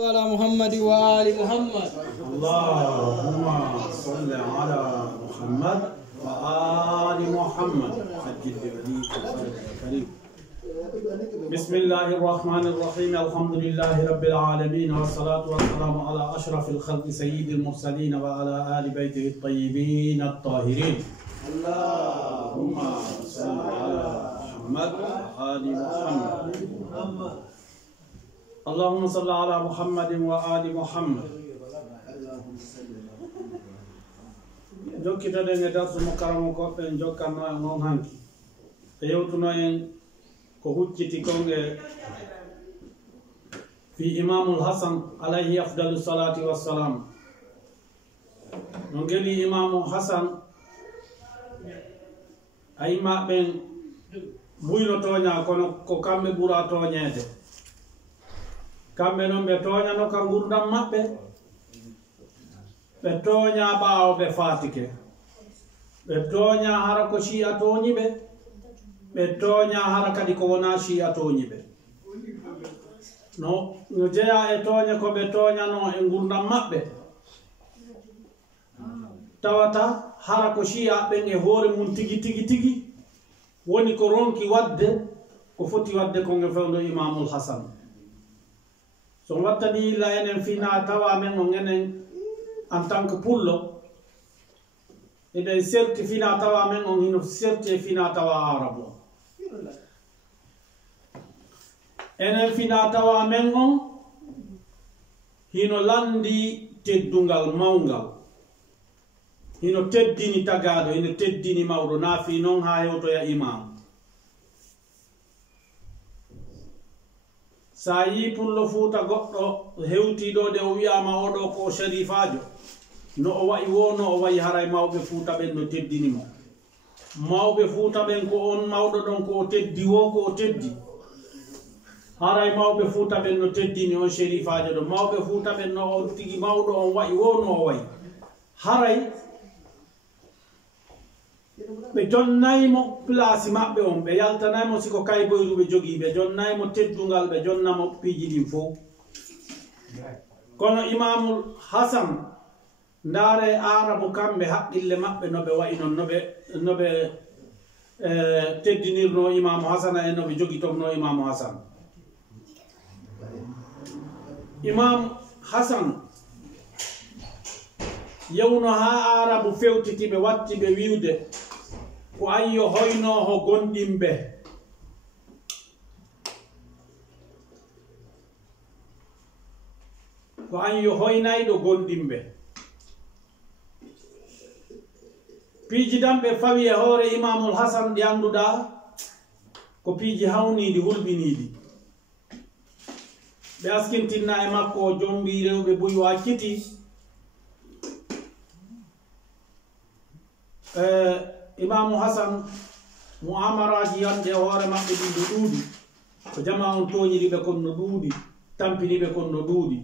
على محمد وآل محمد. اللهم صل على محمد وآل محمد. سجل بوليك الكريم. بسم الله الرحمن الرحيم. الحمد لله رب العالمين والصلاة والسلام على أشرف الخلق سيد المرسلين وعلى آل بيته الطيبين الطاهرين. اللهم صل على محمد وآل محمد. اللهم صل على محمد وآل محمد. jokkita de darsu mo karamo ko be jokkanno e non hanki e yewtuno en ko hucciti konge fi imamul hasan alayhi afdalus salati wassalam. no geli imamu hasan ay mabben buyno toña kono ko kambe bura toñede. kamɓe noon ɓe tooñano ka gurdam maɓɓe, ɓe tooña ɓaawo ɓe faatike, ɓe tooña hara ko ci'a tooñi ɓe, ɓe tooña hara kadi ko wona ci'a tooñi ɓe. no jeeya e tooña ko ɓe tooñano e gurdam maɓɓe, tawata hara ko ci'a ɓen e hoore mum tigi tigi tigi woni ko ronki wadde ko foti wadde ko nge fewndo imamul hasan. so wattani illa enen fina tawa men on enen en tant que pullo eɗen serti fina tawa men on hino serti e fina tawa arabo enen fina tawa men on hino landi teddungal mawngal, hino teddini tagaɗo, hino teddini mawɗo, naafi noon ha hewtoya imam. sa yi pullo fuuta goɗɗo hewtiɗo de o wiyama oɗo ko sharifajo, no o wayi wo no o wayi haray mawɓe fuuta ɓen no teddinimo. mawɓe fuuta ɓen ko on mawɗo ɗon ko o teddi wo ko o teddi, haray mawɓe fuuta ɓen no teddini on sharifajo ɗo. mawɓe fuuta ɓen no on tigi mawɗo on wayi wo no o wayi haray ɓe jonnaymo place maɓɓe on, ɓe yaltanaymo siko kay boyru ɓe jogii, ɓe jonnaymo teddungal, ɓe jonnamo piiji ɗin fof. kono imamul hasan ndaare arabu kamɓe haqqille maɓɓe no ɓe wayi non no ɓe teddinirno imamu hasana e no ɓe jogitorno imamu hasan. imam hasan yewno ha arabu fewtiti ɓe watti ɓe wiwde ko ayyo hoynoho gonɗimɓe, ko ayyo hoynayɗo gonɗimɓe. piiji ɗan ɓe fawi e hoore imamul hasan ɗi annduɗa ko piiji hawniɗi hulɓiniɗi. ɓe askintinna e makko o jombi rewɓe buy o acciti imamu hasan muamaraji yande hoore maɓɓe ɗi no ɗuuɗi, ko jama on toñiriɓe kon no ɗuuɗi, tampiniɓe kon no ɗuuɗi.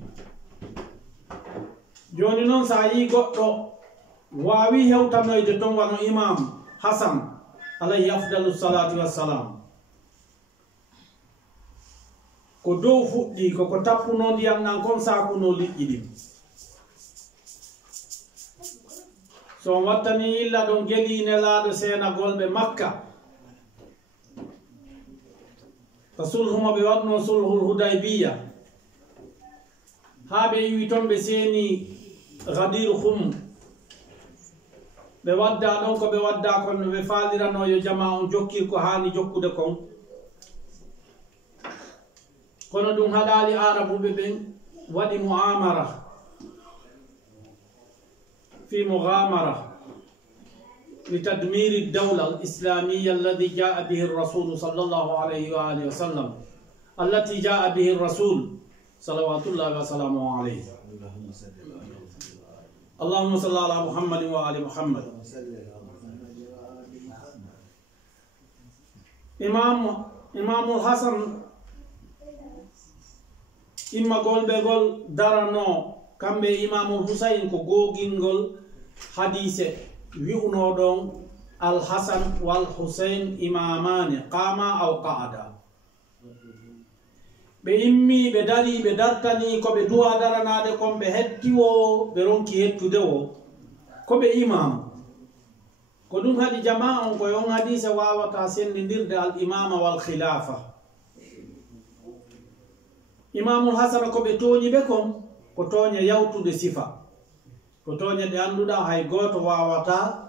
joni noon sa yi goɗɗo wawi hewtanoyde ton wano imam hasan alayhi afdalu salati wassalam, ko dow fuɗɗi koko tappuno ndiyam ɗan kon sakuno liƴƴi ɗin. so wattani illa ɗon geline laaɗo senagolɓe makka ko sulhumo ɓe waɗno sulhul hudaybiya, ha ɓe iwi toon ɓe seeni gadir hum, ɓe wadda ɗon ko ɓe wadda kon ɓe faalirano yo jama on jokkir ko hani jokkude kon. kono ɗum haɗali arabuɓe ɓen waɗi muamara في مغامرة لتدمير الدولة الإسلامية الذي جاء به الرسول صلى الله عليه وآله وسلم، التي جاء به الرسول صلوات الله وسلامه عليه. اللهم صل على محمد وآل محمد. إمام الحسن إما قول بقول darano kamɓe imamul husayn ko gogingol hadise wi'unoɗon alhasan wal husayn imamani qama aw qa'ada. ɓe immi ɓe dari ɓe dartani ko ɓe duwa daranade kon ɓe hetti o ɓe ronki hettude o ko ɓe imam ko ɗum haɗi jama on koye on hadise wawata sendidirde al imama wal khilafa imamul hasana ko ɓe toñi ɓe kon ko toña yawtude sifa ko toña ɗe annduɗa hay goto wawata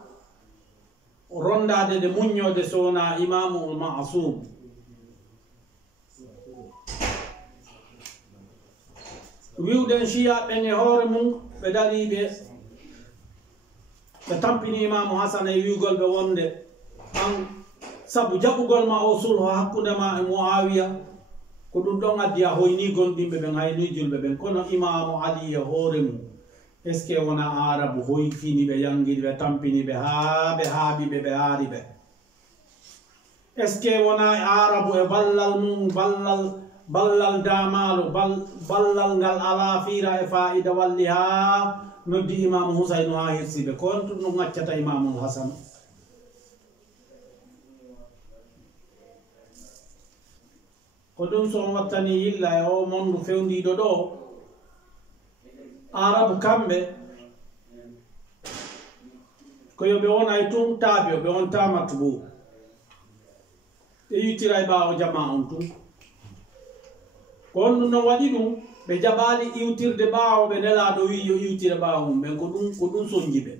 rondade de muññode sowona imamul ma'sum wiwɗen shiya ɓen e hoore mum ɓe dari ɓe tampini imamu hasana e wiwgol ɓe wonde an sabu jaɓugol ma o sulho hakkude ma e muawiya ko ɗum ɗon addi a hoyni gonɗinɓe ɓen hayni julɓe ɓen kono imamu ali e hoore mum est ce que wona arabu hoytini ɓe yangiɗi ɓe tampini ɓe haa ɓe haaɓi ɓe ɓe haari ɓe est ce que wona arabu e ballal mum ballal damalo ballal ngal ala fiira e fa'ida walli ha noddi imamu husaynu ha hirsiɓe kon ɗum no gaccata imamul hasan ko ɗum so on wattani yilla e o mondu fewdiɗo ɗo arabu kamɓe ko yo ɓe wona e tun taaɓe ɓe on tamatu bo ɓe yittira e ɓawo jama on tun ko on ɗum no waɗi ɗum ɓe jaɓali iwtirde ɓawo ɓe nelaɗo wi yo iwtire ɓawo mum ɓen ko ɗum soñji ɓe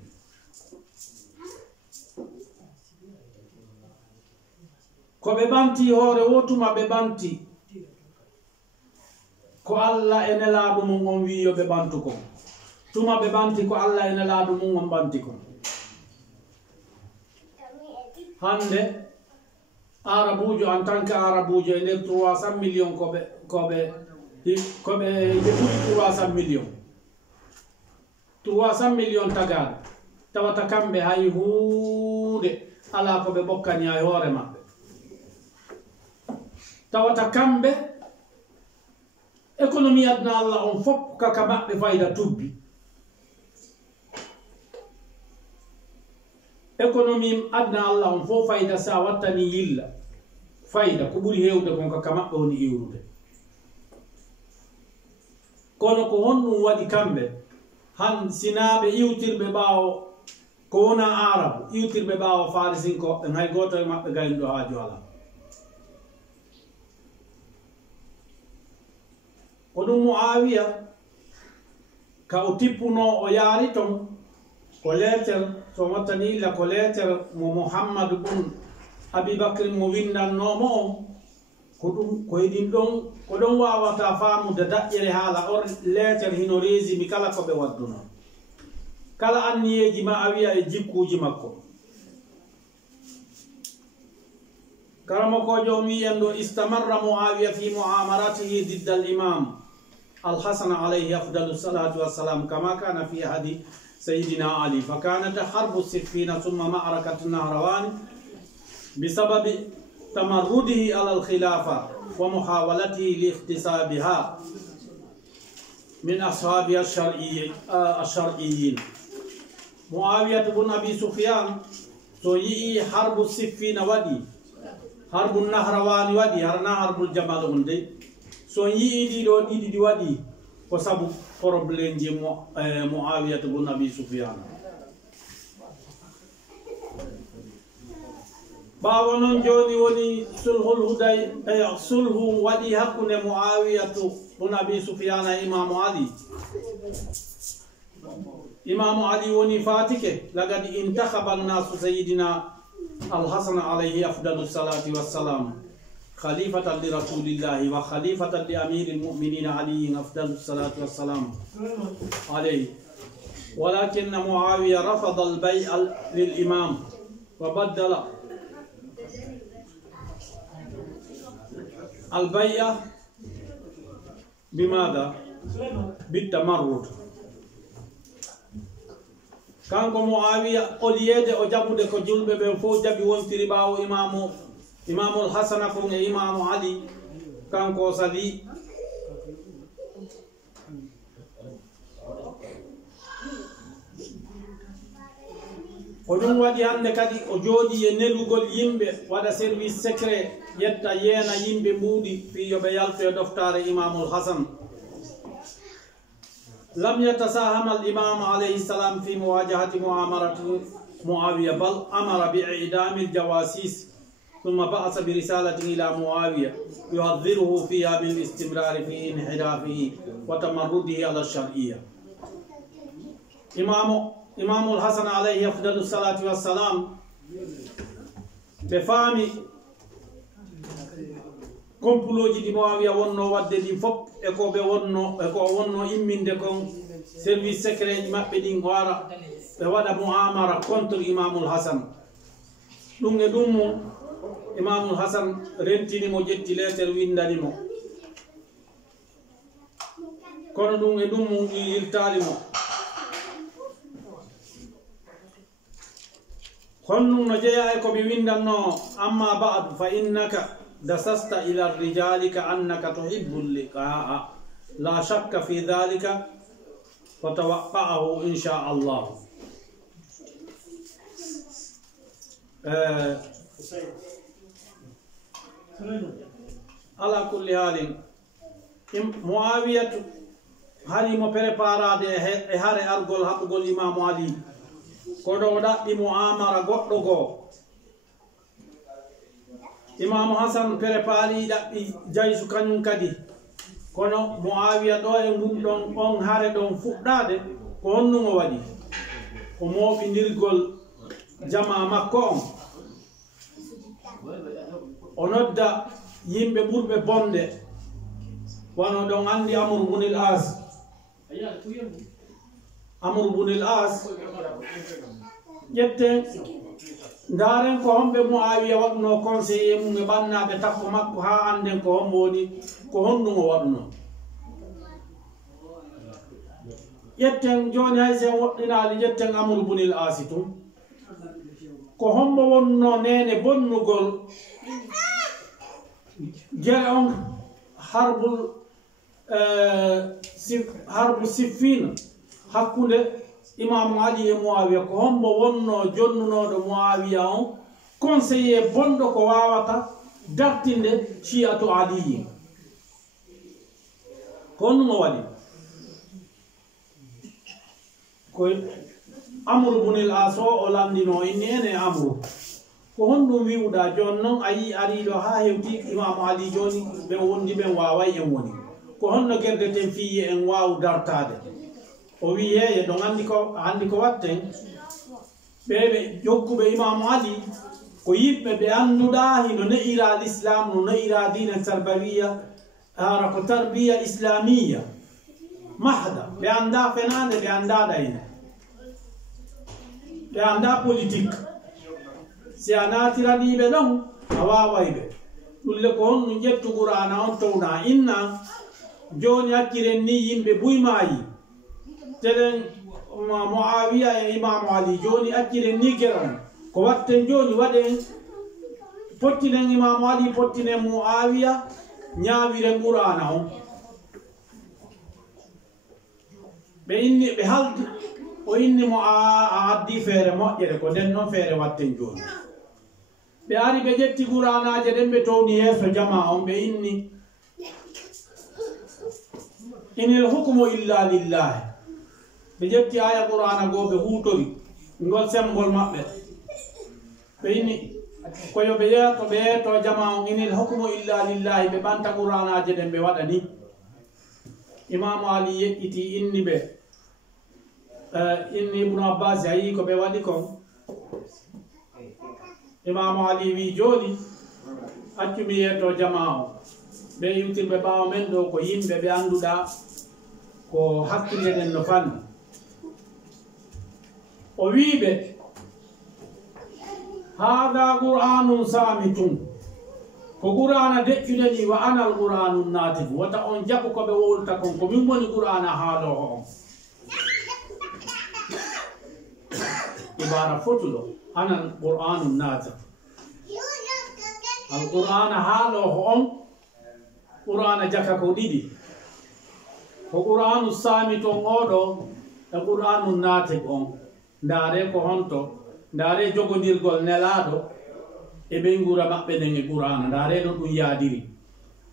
ko ɓe ɓanti hoore wotuma ɓe ɓanti ko Allah e nelaɗo mum on wi yo ɓe ɓantu ko tuma ɓe ɓanti ko Allah e nelaɗo mum on ɓanti ko hande arabujo en tant que arabujo e nder 300 millions koɓe ɓuri 300 millions 300 millions tagaɗo tawata kamɓe hay huude ala ko ɓe ɓokkani hay hoore maɓɓe tawata kamɓe économie adna Allah on fof kaka maɓɓe fayda tubbi économie adna Allah on fof fayda sa wattani yilla fayda ko ɓuri hewde kon kaka maɓɓe woni iwrude kono ko honɗum waɗi kamɓe han sinaɓe iwtirɓe ɓaawo ko wona arabu iwtirɓe ɓaawo farisinkoɓɓe hay goto e maɓɓe gaynuɗo haaju ala ko ɗum muawiya ka o tippuno o yaari ton ko lettere so wattani illa ko lettere mo mouhammadou bun abibacry mo windannomo on ko ɗum ko heɗin ɗon ko ɗon wawata famude daƴƴere haala or lettere hino résimi kala ko ɓe wadduno kala anniyeji ma a wiya e jikkuji makko karamokojo on wiyan ɗo istamarra muawiya fi muamaratihi didda al imam الحسن عليه أفضل الصلاة والسلام كما كان في حديث سيدنا علي فكانت حرب السفين ثم معركة النهروان بسبب تمرده على الخلافة ومحاولته لاغتصابها من أصحابها الشرعيين معاوية بن أبي سفيان سويي حرب السفين ودي حرب النهروان ودي هرنا حرب الجمال هندي so yiidi ɗo ɗiɗi ɗi waɗi ko sabu probléme je muawiyata bun abi sufyan ɓaawo noon joni woni sulhul huday sulhu waɗi hakkunde muawiyatu bun abi sufyan e imamu ali woni fatike lagadi intakhaba annasu sayidina alhasan alayhi afdalu salati wassalam خليفة لرسول الله وخليفة لأمير المؤمنين علي أفضل الصلاة والسلام عليه ولكن معاوية رفض البيع للإمام وبدل البيع بماذا؟ بالتمرد كان معاوية أوليد أجابود كجلب بفوج بونتري باو إمام الحسن كون إمام علي كان كوسالي ودون ودي hande kadi o jooɗi e nelugol yimɓe waɗa service secret ƴetta yeena yimɓe mbuuɗi fiyoɓe yalto e ɗoftare imamul hasan lam yatasahama al imam alayhi salam fi muwajahati muamarati muawiya bal amara bi idami al jawasis ثم بعث برسالة إلى معاوية يحذره فيها من الاستمرار في انحرافه وتمرده على الشرعية. إمام الحسن عليه أفضل الصلاة والسلام بفامي complot di Muawiya wonno wadde ɗi fof eko ɓe wonno imminde kon service secret ji maɓɓe ɗin wara ɓe waɗa muamara contre Imamul Hasan. ɗum e ɗum Imamul Hasan rentinimo ƴetti letter windanimo kono ɗum e ɗum yiltalimo honnum no jeeya e ko ɓe windanno amma ba'd fa innaka dasasta ila rijali ka annaka tuhibbu liqa'a la shakka fi dhalika fatawaqqa'ahu insha Allah. ala kulli halin Muawiyatu harimo préparade e hare argol haɓugol Imamu Ali kono o ɗaɓɓi muamara goɗɗo goo. Imamu Hasan prépari ɗaɓɓi jaysu kañum kadi kono Muawiya ɗo e ngunɗon on hare ɗon fuɗɗade ko honnumo waɗi ko mooɓindirgol jama makko on o nodda yimɓe ɓurɓe bonde wano ɗon andi Amr ibn al-As. Amr ibn al-As ƴetten ndaren ko homɓe Muawiya waɗuno conseiller mum e ɓannaɓe tappo makko ha anden ko hombo woni ko honnumo waɗuno. ƴetten joni hay sen woɗɗinali ƴetten Amr ibn al-As tum ko hombo wonno nene bonnugol gere on harbu siffina hakkude Imamu Ali e Muawiya ko hombo wonno jonnunoɗo Muawiya on conseiller bonɗo ko wawata dartinde shi'atu aliyin ko honnumo waɗi ko Amr ibn al-As o landino inni ene Amru ko honɗum wiwɗa joni noon a yi ariɗo ha hewti Imamu Ali joni ɓe wondi ɓen waway en woni ko honno gerdeten fiye en wawu dartade. O wi yeye ɗon andi ko watten ɓeɓe jokkuɓe Imamu Ali ko yimɓe ɓe anduɗa hino ne'ira l'islam no ne'ira dina tarbawiya ara ko tarbiya islamiya mahda ɓe anda fenade ɓe anda ɗayne ɓe anda politique si a natiraɗiɓe ɗon a wawayɓe ɗulle ko honɗum ƴettu Qur'ana on towna inna joni hakkiren ni yimɓe buymayi teɗen Muawiya e Imamu Ali joni acciren ni geron ko watten joni waɗen pottinen Imamu Ali pottinen Muawiya ñawiren Qur'ana on ɓe inni ɓe haldi o inni mo a addi feere moƴƴere ko nden noon feere watten joni ɓe ari ɓe ƴetti Qur'anaje ɗen ɓe towni yeeso jama on ɓe inni inil hukmu illa lillahi ɓe ƴetti aya Qur'ana goo ɓe huutori ngol sembol maɓɓe ɓe inni koyo ɓe yeeto jama on inil hukmu illa lillahi ɓe ɓanta Qur'anaje ɗen ɓe waɗa ni. Imamu Ali yeƴƴiti inni ɓe inni Ibnu Abbas a yi ko ɓe waɗi kon. Imamu Ali wi joni accumi yeeto jama o ɓe iwtirɓe ɓawo men ɗo ko yimɓe ɓe anduɗa ko hakkille ɗen no fanni. O wiiɓe hada qur'anun samitun ko Qur'ana deƴƴuɗeni wa anal qur'anun natif wata on jaɓu koɓe wolta kon ko min woni Qur'ana haaloho on ibara fotuɗo anal qur'anun natif al qur'ana haaloho on Qur'ana jaka ko ɗiɗi ko Qur'anu samitun oɗo e Qur'anun natif on ndaare ko honto ndaare jogodirgol nelaɗo e ɓe ngura maɓɓe nden e qur'ana ndaare no ɗum yaadiri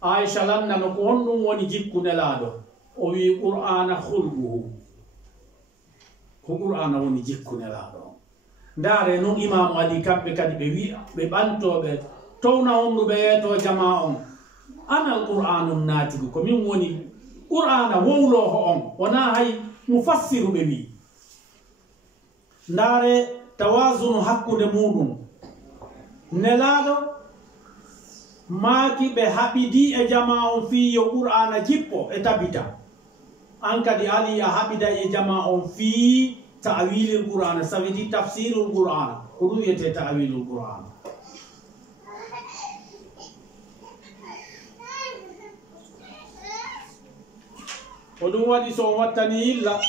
aicha landano ko honɗum woni jikku nelaɗo o wi qur'ana hulɓuhu ko qur'ana woni jikku nelaɗo ndaare noon imamu ali kamɓe kadi ɓe wi'a ɓe ɓantoɓe towna honɗuɓe yeeto jama on anal qur'anum naatigu ko min woni qur'ana wowloho on wona hay mufassiru ɓe wi ndaare tawasunu hakkude muɗum nelaɗo maaki ɓe haɓidi e jama on fii yo qur'ana jippo e tabita an kadi ali a haɓiday e jama on fii ta'wilil qur'ana ça veut dire tafsirul qur'ana ko ɗum wiyete ta'wilul qur'ana ko ɗum waɗi so on wattani yilla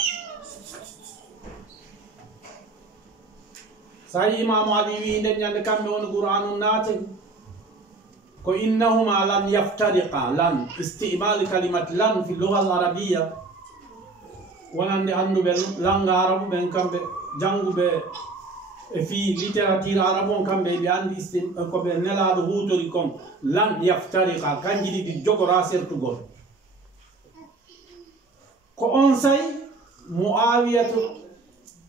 sayi imamu ali wi nden ñande kamɓe woni qur'anu naate ko innahuma lan yaftariqa lan istimal kalimat lan fi lugha al arabiyya wonande anduɓe langa arabu ɓen kamɓe janguɓe e fi littérature arabu on kamɓe ɓe andi koɓe nelaɗo hutori kon lan yaftariqa kanji ɗiɗi jogora sertugol ko on say muawiyatu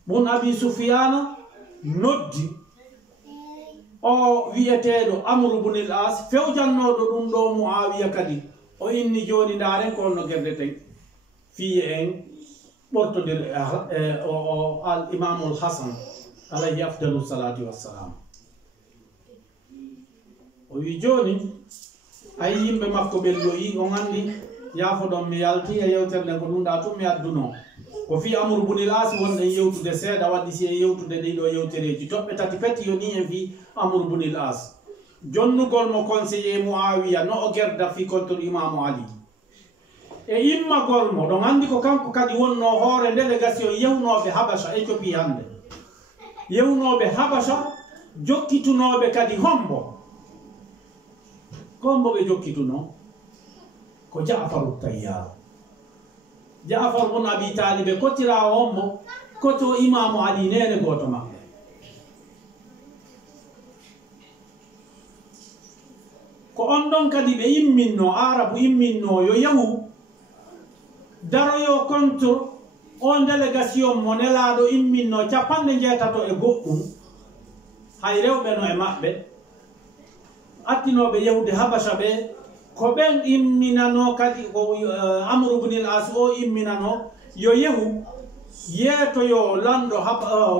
bun abi sufyana noddi o wiyeteɗo amru bunil as fewjannoɗo ɗum ɗo muawiya kadi o inni joni ndaren ko onno gerdeten fiye en ɓortodir al imamul hasan alayhi afdalu salatu wassalam o wi joni ay yimɓe makko ɓelloyi on andi yafoɗon mi yalti e yewtere nden ko ɗum ɗa tum mi adduno ko fi amru bunil as wonɗen yewtude seeɗa waddi si e yewtude ɗiɗo yewtereji toɓɓe tati peti yo ni en fi amru bunil as jonnugol mo conseiller muawiya no o gerda fi contre imamu ali e immagol mo ɗon andi ko kanko kadi wonno hoore délégation yewnoɓe habasha éthiopie hande yewnoɓe habasha jokkitunoɓe kadi hombo kombo ɓe jokkituno ko jafaru tayyar jafar bun abi talibe kottirawo hombo koto imamu ali nene goto maɓɓe ko on ɗon kadi ɓe imminno arabu imminno yo yahu daroyo contre on délégation mo nelaɗo imminno 90 e goɗɗum hay rewɓe no e maɓɓe attinoɓe yahude habasha ɓe ko ɓen imminano kadi ko amru bunil as o imminano yo yehu yeetoyo lanɗo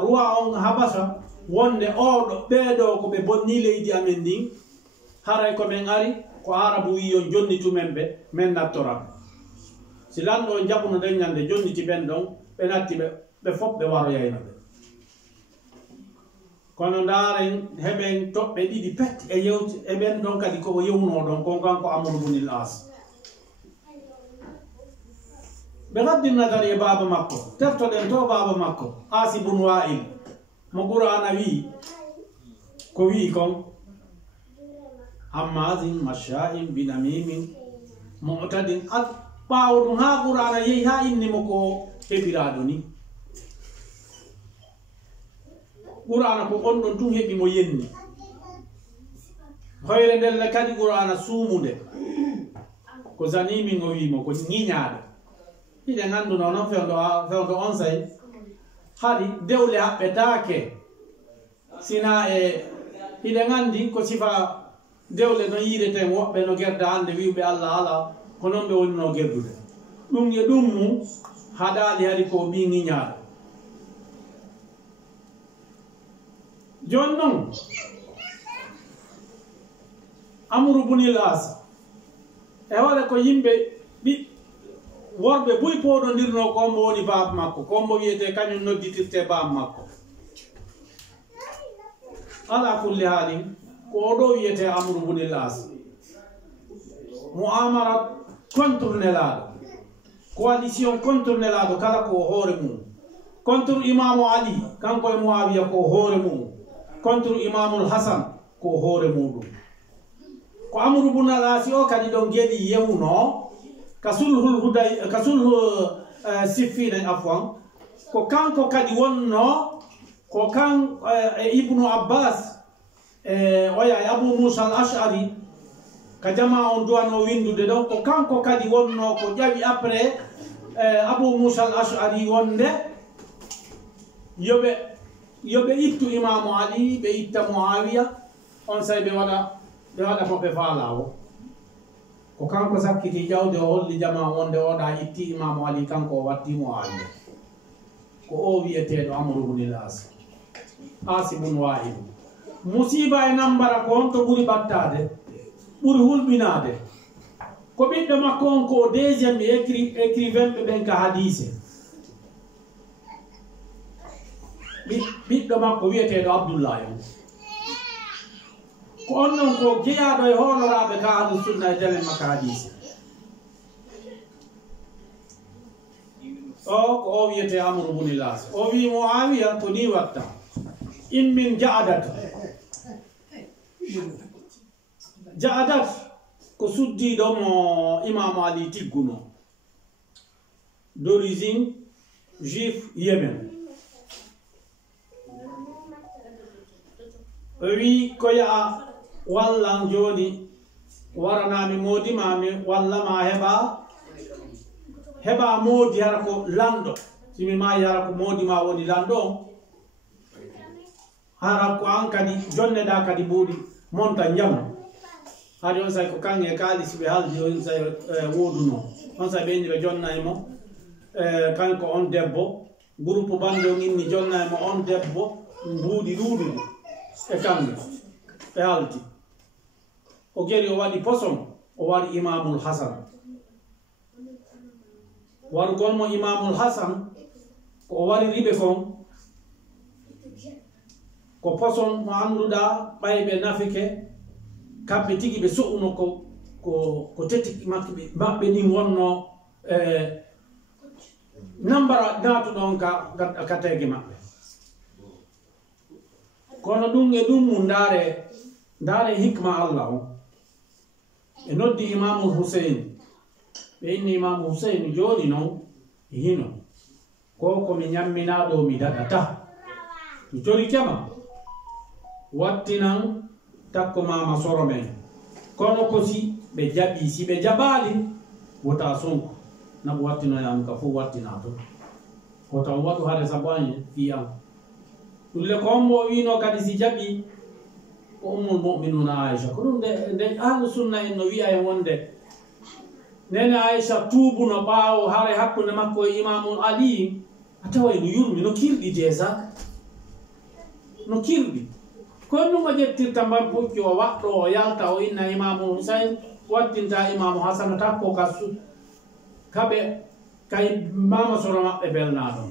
roi on habasha wonde oɗo ɓeeɗo ko ɓe bonni leydi amen ndin haray ko men ari ko arabu wi yon jonnitumen ɓe men nattoraɓe si lanɗo jaɓuno ɗen ñande jonniti ɓen ɗon ɓe natti ɓe fof ɓe waroyayno ɓe kono ndaren heɓen toɓɓe ɗiɗi pet e yewti e ɓen ɗon kadi ko yewno ɗon kon kanko amru bunil as ɓe gaddinatani e baba makko tertoɗen to baba makko asi bun wa'il mo qur'ana wi ko wi kon hammazin masha'in binamimin mu'tadin ɓawo ɗum ha qur'ana yehi ha innimo ko heɓiraɗo ni qur'ana ko on ɗon tun heɓi mo yenni hoyre ndelle kadi qur'ana suumude ko zanimin o wimo ko ñiñaɗo hiɗen annduno noon fewdo on say haɗi dewle haɓɓetake sina e hiɗen andi ko sifa dewle no yireten woɓɓe no gerda hande wiɓe allah ala ko noon ɓe woni no gerdude ɗum e ɗum mum haɗali haɗi ko ɓi ñiñaɗo joni noon amru bunil as e waɗa ko yimɓe worɓe ɓuuri poɗodirno kombo woni baba makko kombo wiyete kañum nodditirte baba makko ala kulli haalin ko oɗo wiyete amru bunil as muamara contre nelaɗo coalition contre nelaɗo kala ko hoore mum contre imamu ali kanko e muawiya ko hoore mum contre imamul hasan ko hoore muɗum ko amru bunal as o kadi ɗon geɗi yewno ka sulhu siffinen afwan ko kanko kadi wonno ko kan e ibnu abbas oya Abu Musa al-Ash'ari ka jama on duwano windude ɗon ko kanko kadi wonno ko ƴawi après Abu Musa al-Ash'ari wonde yoɓe ittu Imamu Ali ɓe itta Muawiya on say ɓe waɗa moɓe faalawo ko kanko sakkiti ƴawde o holli jama wonde oɗa itti Imamu Ali kanko o watti Muawiya ko o wiyeteɗo Amru ibn al-As Asibun Wa'il musiba e nambara ko on to ɓuri ɓattade ɓuri hulɓinade ko ɓiɗɗo makko on ko deuxiéme écrivain ɓe ɓen ka hadise ɓiɗɗo makko wiyeteɗo Abdullah on ko on non ko jeyaɗo e honoraɓe ka ahlu sunna e jalen makka hadise o ko o wiyete Amru ibn al-As o wi Muawiya ko ni watta in min ja'adat ko suddiɗo mo Imamu Ali tigguno d'origine juif Yémen o wi ko yaha wallan joni waranami modimami walla ma heɓa moodi hara ko lanɗo simi mayi hara ko modima woni lanɗo on hara ko an kadi jonneɗa kadi ɓuuɗi monta jamu hade on say ko kange kaalisi ɓe haldi on say woduno on say ɓeyni ɓe jonna e mo kanko on debbo groupe bande on inni jonna e mo on debbo mbuuɗi ɗuuɗuɗi e kange ɓe haldi o geri o waɗi poson o waɗi Imamul Hasan warugol mo Imamul Hasan ko o wari riɓe kon ko poson mo annduɗa ɓayɓe nafike kamɓe tigi ɓe so'uno ko tetti maɓɓe ɗin wonno nambara natuɗon ka tege maɓɓe kono ɗum e ɗum mum ndaare hikma Allah o e noddi Imamul Husayn ɓe inni Imamu Husayn joni noon hino ko komi ñamminaɗo mi daɗata mi torikema wattinan takko mama soro men kono kosi ɓe jaɓi si ɓe jaɓali wota sonko naɓe wattinoyam ka fof wattina to wotan waɗu hade saboañe fiyam ɗulle ko ommo wino kadi si jaɓi ko ummul mu'minuna Aisha ko ɗum nde ahlu sunna en no wiya e wonde nene Aisha tuubuno ɓaawo hare hakkunde makko e Imamul Ali a taway no yurmi no kirɗi déjà no kirɗi kono ɗum o ƴettirta mbar pucci o waɗɗo o yalta o inna Imamu Husayn wattinta Imamu Hasan takko kaɓe kay mama soro maɓɓe belna ɗon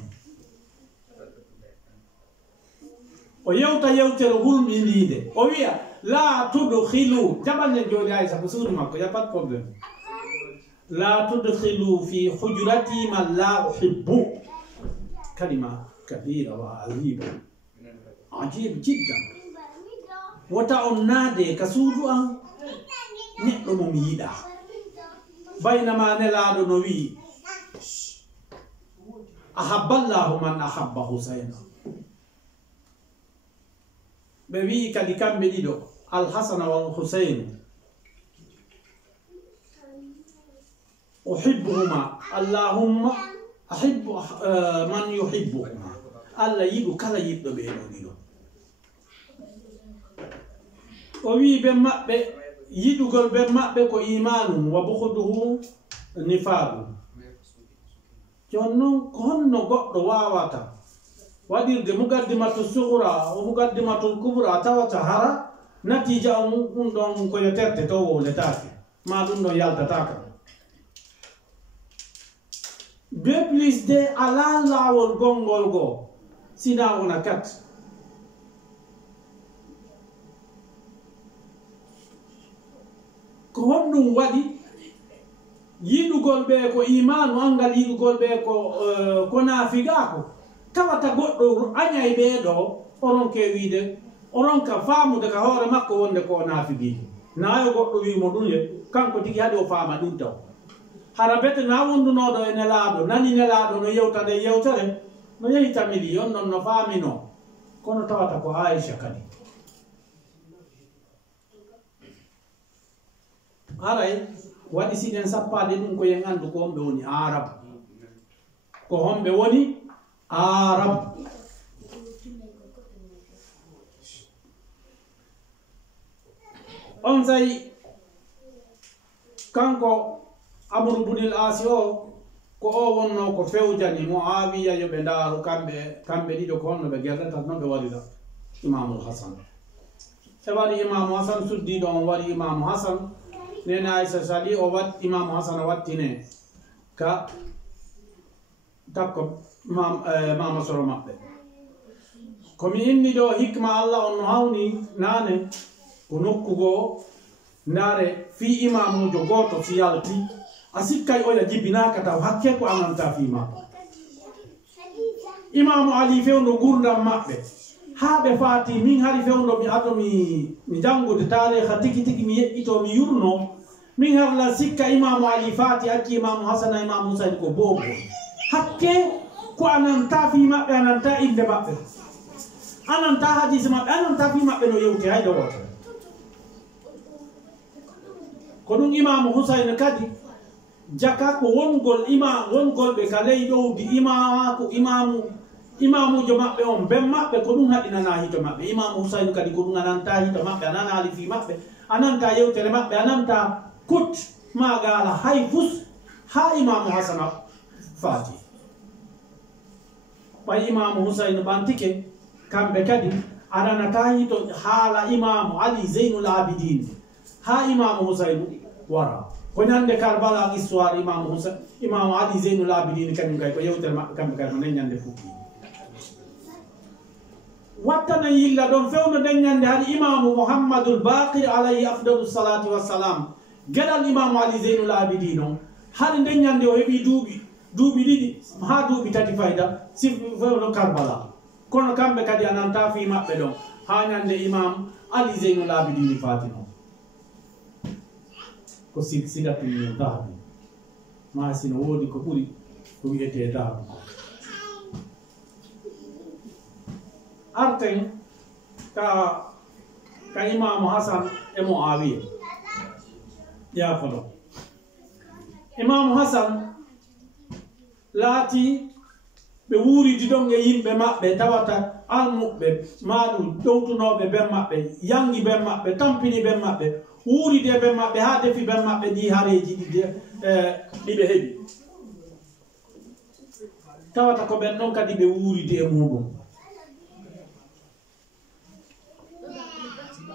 o yewta yewtere hulɓinide o wiya la tudkhilu jaɓanne joni Aisha ko suudu makko ya pas de probléme la tudkhilu fi hujrati man la uhibbu kalima kabira wa aziba ajib jiddan wota on naade ka suudu an neɗɗo mo mi yiɗa baynama nelaɗo no wi ahabballahu man ahabba Husayna ɓe wi kadi kamɓe ɗiɗo Al-Hasana wal Husayn uhibbuhuma allahumma ahibbu man yuhibbuhuma Allah yiɗu kala yiɗɗo ɓe ɗo ɗiɗo o wi ɓe maɓɓe yiɗugol ɓe maɓɓe ko imanum wa bughduhu nifaqu jon noon ko honno goɗɗo wawata waɗirde mugaddimatu sughra o mugaddimatul kubra tawata hara natija on ɗum ɗon koye terde to woletake ma ɗum ɗon yaltataka be plus de ala lawol gongol go sina wona kat ko honɗum waɗi yiɗugol ɓe ko imanu angal yiɗugol ɓe ko nafigako tawata goɗɗo añay ɓeɗo oron ke wiide oron ka faamude ka hoore makko wonde ko nafigiji nayo goɗɗo wimo ɗum ye kanko tigi haɗi o faama ɗum taw hara bete na wondunoɗo e nelaɗo nani nelaɗo no yewtade yewtere no yehi tamili on non no faamino kono tawata ko Aisha kadi haray waɗi siɗen sappade ɗum ko yen andu ko homɓe woni arab ko homɓe woni arab on sayi kanko Amru bunil Asi o ko o wonno ko fewjani Muawiya yoɓe ndaaru kamɓe ɗiɗo ko honno ɓe gerrata noon ɓe warira Imamul Hasan ɓe wari Imamu Hasan suddiɗo on wari Imamu Hasan nene Aisha sali o wat Imamu Hasan o wattine ka takko mama soro maɓɓe komi inni ɗo hikma Allah on no hawni nane ko nokkugo ndaare fi imamujo goto si yalti a sikkay oya jibbinaka taw hakke ko ananta fima Imamu Ali fewno gurdam maɓɓe ha ɓe faati min hari fewno mi ato mi jangude tariha tigi tigi mi yeɓɓito mi yurno min harla sikka Imamu Ali faati acci Imamu Hasana Imamu Husaini ko bobo hakke ko ananta fi maɓɓe ananta inde maɓɓe ananta hadise maɓɓe ananta fi maɓɓe no yewte hayde woto ko ɗum Imamu Husaini kadi jaka ko wongol ɓe ka ley ɗowdi imamujo maɓɓe on ben maɓɓe ko ɗum haɗinana hito maɓɓe Imamu Husaini kadi ko ɗum ananta hito maɓɓe anana halifi maɓɓe ananta yewtere maɓɓe ananta kut magala hay fus ha Imamu Hasana faati ɓay Imamu Husaini ɓantike kamɓe kadi ananata hito haala Imamu Ali Zeynul Abidin ha Imamu Husaini wara ko ñande Karbala histoire Imamu Ali Zeynul Abidin kañum kay ko yewtere maɓɓe kamɓe kay no neññande fuɗɗi wattana yilla ɗon fewno deññande haɗi Imamu Muhammadul Baqir alayhi afdalu salati wassalam geɗal Imamu Ali Zeynul Abidin on haɗi deññande o heeɓi duuɓi ɗiɗi ha duuɓi tati fayda si fewno Karbala kono kamɓe kadi ananta fi maɓɓe ɗon ha ñande Imam Ali Zeynul Abidin faati noon ko sigatumi dahabi ma sino woodi ko ɓuri ko wiyete dahabu arten ka Imamu Hasan e Muawiya yafoɗo Imamu Hasan laati ɓe wuuridi ɗon e yimɓe maɓɓe tawata almuɓɓe maɗum ɗowtunoɓe ben maɓɓe yangi ben maɓɓe tampini ben maɓɓe wuuridi e ben maɓɓe ha defi ben maɓɓe ɗi hareji ɗiɓe heɓi tawata ko ɓen ɗon kadi ɓe wuuridi e muɗum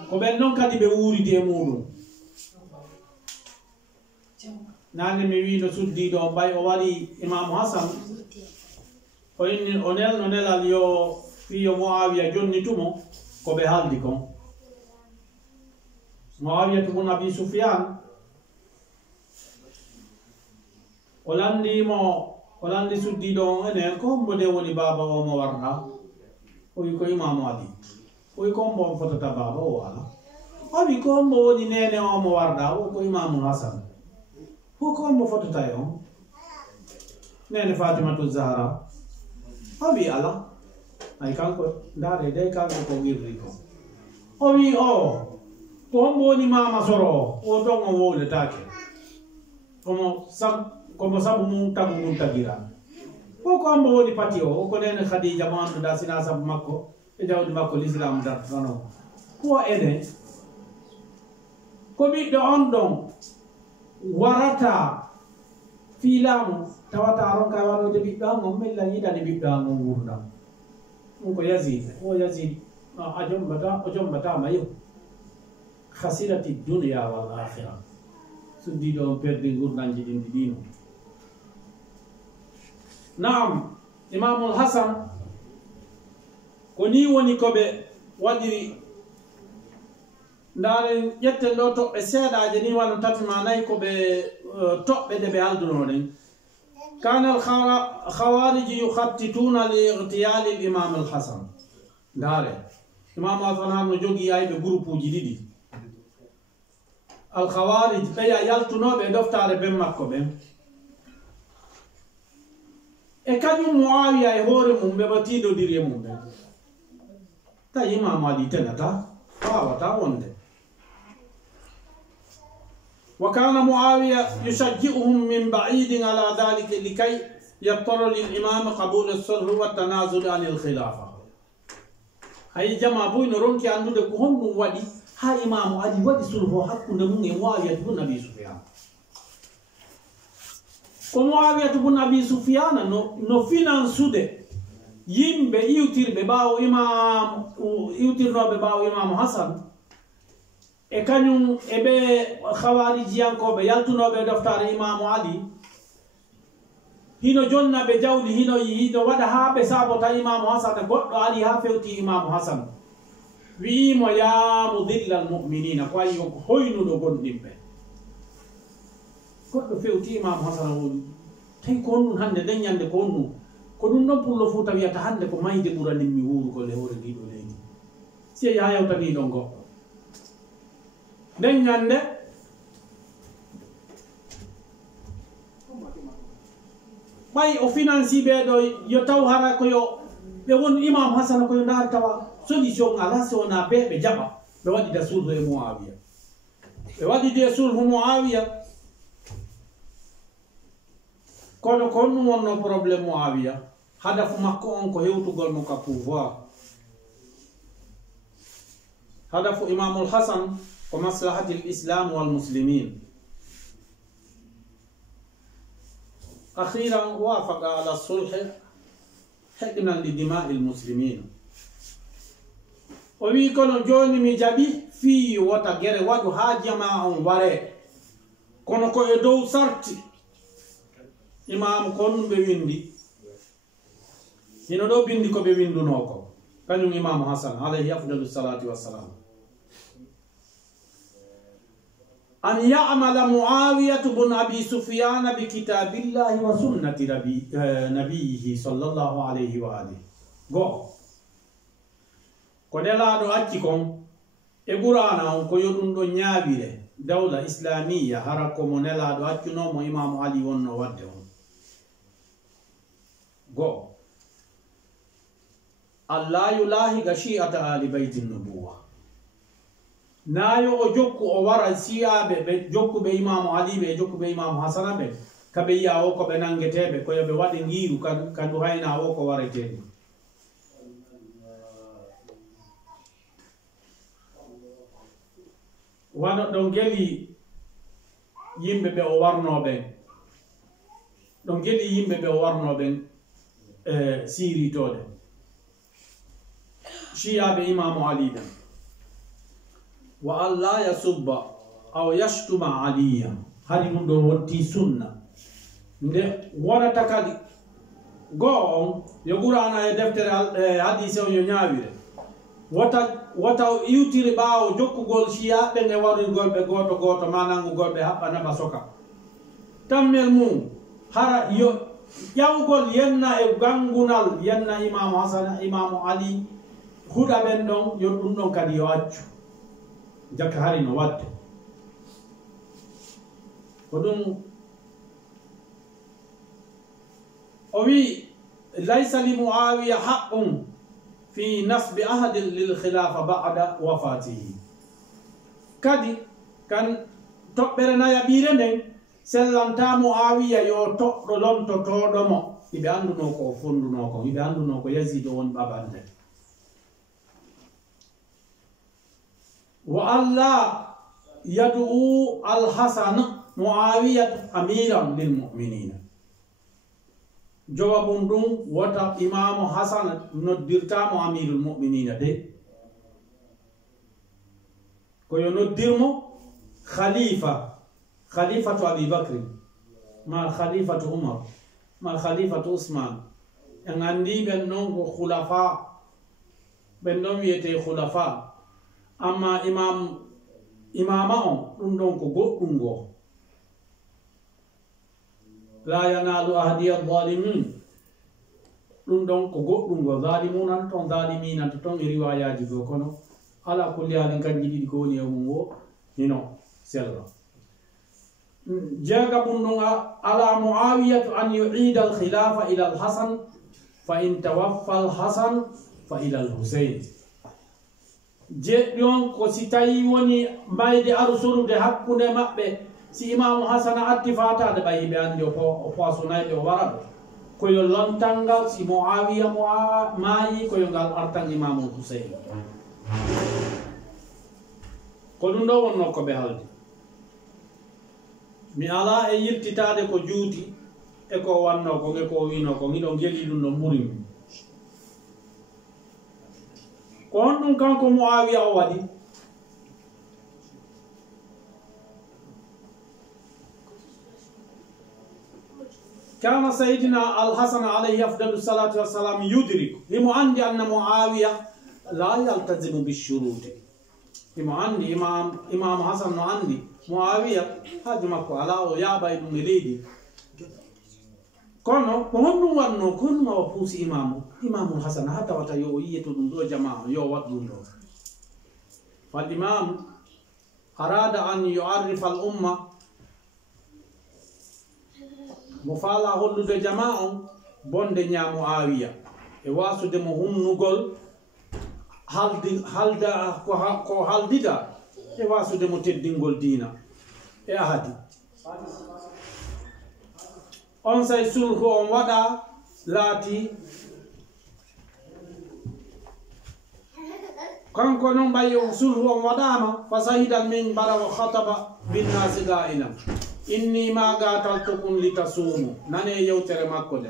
ko ɓen ɗon kadi ɓe wuuridi e muɗum nane mi wino suddiɗo o ɓay o wari Imamu Hasan o inni o nelno nelal yo fiyo Muawiya jonni tumo ko ɓe haaldi kon Muawiya tubun Abi Sufyan o landi suddiɗo on enen ko hombo de woni baba o mo warta o wi ko Imamu Ali o wi ko hombo on fotata baba o ala o wi ko hombo woni nene o mo warta o ko Imamu Hasan ko hombo fotata e on nene Fatimatu Zahra o wi ala ay kanko ndaare de kanko ko wirri ko o wi o ko hombo woni mama soro o ton o wowletake komo sabu mum tagu mum tagira ko hombo woni pati o ko nene Khadija mo anduɗa sina sabu makko e jawdi makko l'islam dartano ko ene ko ɓiɗɗo on ɗon warata fiilaamu tawata ronka warode ɓiɗɗo an on milla yiɗani ɓiɗɗo an on wurdam ɗum ko Yazid o Yazid o jombatama yo khasirati dunya wal akhirah suddiɗo on perdi gurdanji ɗin ɗiɗino naam Imamul Hasan ko ni woni koɓe waɗiri ndaren ƴetten ɗo toɓɓe seeɗaje ni wano tati ma nayi koɓe toɓɓe ɗe ɓe aldunoɗen kana alkhawariji yukhattituna li igtiyali l'imam al-Hasan ndare Imamu Hasan hanno jogui ayɓe groupe uji ɗiɗi alkhawarij ɓeya yaltunoɓe e ɗoftare ben makko ɓen e kañum Muawiya e hoore mum ɓe ɓatiɗodiri e mum ɓen tawi Imamu Ali tenata wawata wonde وكان معاوية يشجعهم من بعيد على ذلك لكي يضطر للإمام قبول الصلح والتنازل عن الخلافة. هاي جماعة بوين رونكي عنده دكهم وادي ها إمام علي وادي صلح حق نمون معاوية بن أبي سفيان. ومعاوية بن أبي سفيان no finansude yimbe iwtirɓe ɓaawo imam iwtirnoɓe ɓaawo imam Hasan e kañum eɓe khawarijiyankoɓe yaltunoɓe deftare imamu Ali hino jonnaɓe jawdi hino waɗa ha ɓe sabota imamu Hasan e goɗɗo ari ha fewti imamu Hasan wiimo ya mudilla almuminina ko ayi hoynuɗo gonɗinɓe goɗɗo fewti imamu Hasan o tawi ko honɗum hande nden ñande ko honɗum ko ɗum ɗon pullo Fuuta wiyata hande ko mayde ɓuraninmi wuuru ko le hoore ndiɗo leydi si yehi ha yewtaniɗon goɗɗo nden ñande ɓay o financi ɓeɗo yo taw hara koyo ɓe won imam Hasana koyo ndar tawa solution ala si wona ɓe jaɓa ɓe waɗida sulhu e Muawiya ɓe waɗide sulhu Muawiya kono ko ɗum wonno probléme Muawiya hadafu makko on ko hewtugol mo ka pouvoir hadafu imamul Hasan ko maslahati l'islam wal muslimin أخيرا وافق على الصلح حقنا لدماء المسلمين ويكون جوني مجابي في وتغير وادو حاجما وره kono ko e dow sarti imam kon be windi hino do bindi ko be winduno ko kanyum imam Hasan alayhi afdalu salatu wassalam أن يعمل معاوية بن أبي سفيان بكتاب الله وسنة نبيه صلى الله عليه وآله go ko delaɗo acci kon e ɓurana on ko yoɗum ɗo ñaawire dawla islamiya hara ko mo nelaɗo accunomo imamu Ali wonno wadde on go Allah yulahiga shi'ata ali bayti nubuwa nayo o jokku o wara siyaɓe ɓe jokkuɓe imamu Ali ɓe jokkuɓe imamu Hasana ɓe kaɓe yiya o ko ɓe nangeteɓe koyo ɓe waɗe ngiru kandu hayna o ko wareteɗi waɗo ɗon geli yimɓe ɓe o warnoɓen ɗon geli yimɓe ɓe o warnoɓen siritoɗe siyaɓe imamu Ali ɓen wa alla yasubba aw yashtuma aliya hari ɗum ɗo wotti sunna nde wonata kadi goo on yo ɓurana e deftere hadise on yo ñaawire wata iwtiri ɓaawo jokkugol siyaɓe e warirgolɓe goto goto ma nangugolɓe haɓɓa naɓa soka tammel mum hara yo ƴawgol yenna e gangunal yenna imamu Hasan imamu Ali huɗa ɓen ɗon yo ɗum ɗon kadi yo accu jakka hari no wadde ko ɗum o wi laysa li Muawiya haqqun fi nasbi ahadin lil khilafa ba'da wafatihi kadi kan toɓɓere nayaɓire nden sellanta Muawiya yo toɗɗo lontotoɗomo iɓe anduno ko o fonduno ko iɓe anduno ko Yazid won ɓaɓande wa alla yad'u al-Hasan Muawiyah amiran lil mu'minina jawabun ɗum wota imamu Hasan noddirtamo amirul mu'minina de ko yo noddirmo khalifatu Abi Bakr ma khalifatu Umar ma khalifatu Usman en andi ɓen ɗon ko khulafa ɓen ɗon wiyete khulafa amma imama on ɗum ɗon ko goɗɗum go la yanalu ahdiya zalimin ɗum ɗon ko goɗɗum go zalimunan ton zalimina to ton e riwayaji go kono ala kulli halin kanji ɗiɗi ko woni e mum wo hino sello jeega ɗum ɗon ala Muawiyatu an yu'ida al khilafa ila al Hasan fa in tawaffa al Hasan fa ila al Husayn jeɗɗon ko si tawi woni mayde arsurude hakkunde maɓɓe si imamu hasana atti fatade ɓayi ɓe andi o poisonayɓe o wara ɗo koyo lontangal si Muawiya maayi koyo ngal artan imamu Husayn ko ɗum ɗo wonno ko ɓe haldi mi ala e yirtitade ko juuti e ko wanno ko nge ko wino ko ngiɗo geli ɗum no murimi ko honɗum kanko Muawiya o waɗi كان سيدنا الحسن عليه أفضل الصلاة والسلام يدرك لما عندي أن معاوية لا يلتزم بالشروط لما عندي إمام حسن عندي معاوية هذا ما قال يا بايد مليدي كونو كونو وانو كونو ما وفوس إمام الحسن حتى وتيو يتدو جماعة يو وطن فالإمام أراد أن يعرف الأمة مفالا هولد جماعة بند نيا معاوية واسود مهنوغل halda ko haldida e wasude mo teddingol diina e ahadi on say sulhu on wada laati kanko non bayo sulhu on wadama fasahidal min bara wa khataba bin nas ga'ina inni ma gataltukum litasumu nane yewtere makko de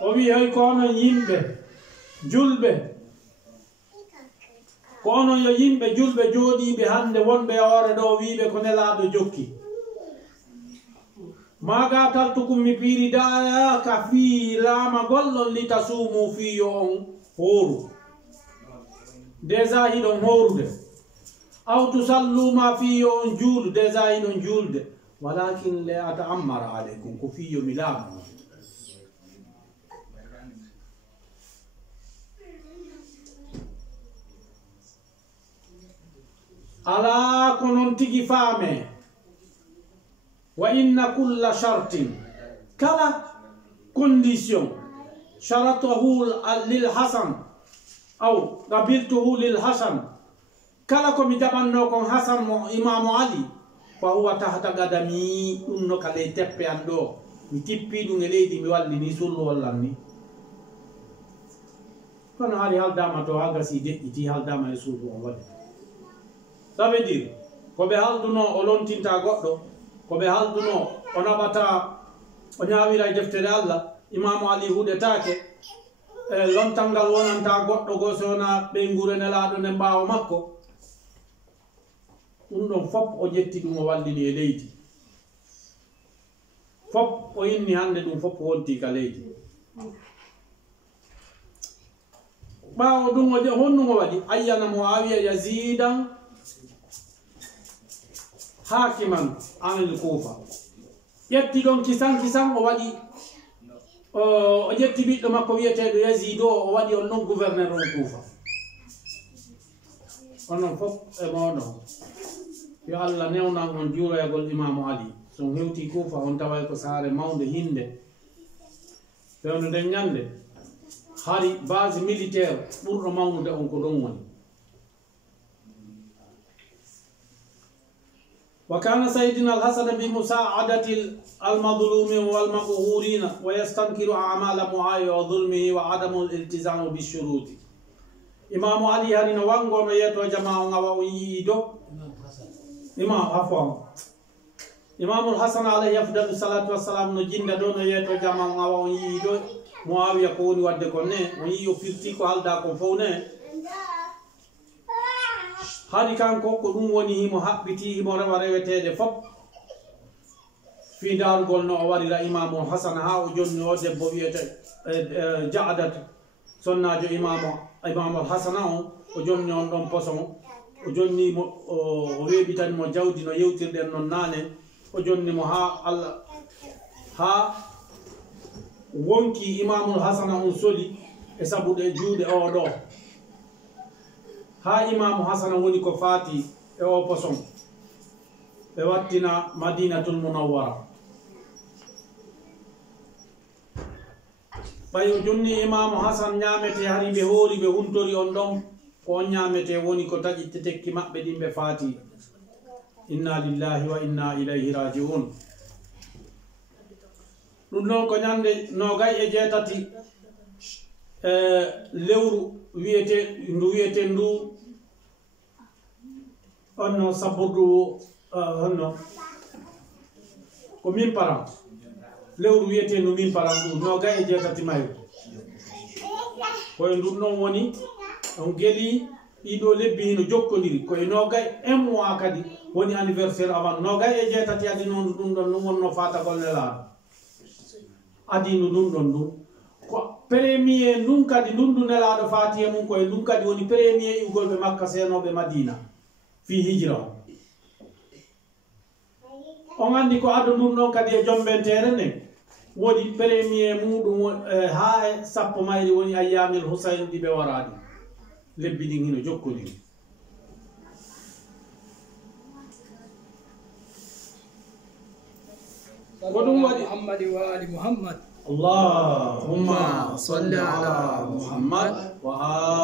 o wi hay kono yimbe julbe kono yo yimbe julbe jodiibe hande wonbe ore do wiibe ko nelaado jokki maga taltukum mi piri da ka fi lama gollon litasumu fi on horu deja hidon horude aw tusallu ma fi on juul deja hidon juulde walakin la ata'ammara alaykum ko fi yo milamu ala konon tigi faame wa inna kulla shartin kala condition sharatahu lil hasan aw qabiltuhu lil hasan kala ko mi jabanno kon hasan mo imamu ali fa huwa tahta gadami unno kale teppe ando mi tippi dum e leydi mi walli ni sullu wallanni kono hari haldama to agasi de'iti haldama e sullu on wadde ça veut dire ko ɓe halduno o lontinta goɗɗo ko ɓe halduno o naɓata o ñawira e deftere Allah imamu ali huɗetake e lontal ngal wonanta goɗɗo go sowona ɓe ngure nelaɗo nde mbawa makko ɗum ɗon fop o ƴetti ɗum o wallini e leydi fop o inni hande ɗum fop wonti ka leydi ɓawo ɗum honɗum o waɗi ayyana Muawiya yazidan hakiman anil kufa ƴetti ɗon kisan o waɗi o ƴetti ɓiɗɗo makko wiyeteɗo Yazid o waɗi on non gouverneur on kufa onon fof e moɗon yo Allah newnan on juuroygol imamu ali son hewti kufa on taway ko saare mawde hinde fewno nden ñande hari base militaire ɓurɗo mawnude on ko ɗon woni وكان سيدنا الحسن بمساعدة المظلوم والمقهورين ويستنكر أعمال معاوية وظلمه وعدم الالتزام بالشروط إمام علي هرين وانغو ميتو جماعة وييدو إمام الحسن عليه أفضل الصلاة والسلام نجند دون يتو جماعة وييدو معاوية كوني ودكوني وييو فيرتيكو هالداكو فوني hadi kanko ko ɗum woni himo haɓɓiti himo rewa rewetede fop fi darugol no o warira imamu hasan ha o jonni o debbo wiyete jaadat sonnajo imamu hasana on o jonni on ɗon poson o jonnimo o weɓitanimo jawdi no yewtirɗen non nane o jonnimo ha Allah ha wonki imamul hasana on soli e sabuɗe juuɗe o ɗo ha imamu hasana woni ko faati e o poson ɓe wattina madinatul munawwara ɓay o jonni imamu hasan ñamete hari ɓe hoori ɓe huntori on ɗon ko on ñamete woni ko taƴitte tekki maɓɓe ɗin ɓe faati inna lillahi wa inna ilayhi raji'un. Ɗum noon ko ñande nogay e jeetati lewru wiyete ndu onno sabburdu honno ko min param lewru wiyete ndu min param ɗum nogay e jeetati mayo koye ɗum ɗon woni on geli ɗiɗo lebbi hino jokkodiri koye nogay un mois kadi woni anniversaire avant nogay e jeetati adi noon ɗum ɗon ɗum wonno fatagol nelaɗo adino ɗum ɗon ɗum ko premier ndun kadi ndun du nelaɗo fatiye mum koye ndun kadi woni premier iwgol ɓe Makka senoɓe Madina fi hijra on andi ko ado ndun ɗon kadi e jombentere nden woni premier muɗum ha e sappo mayri woni ayyamil Husayn ɗi ɓe waraɗi lebbi ɗin hino jokkodiri محمد وآل محمد اللهم صل على محمد وآل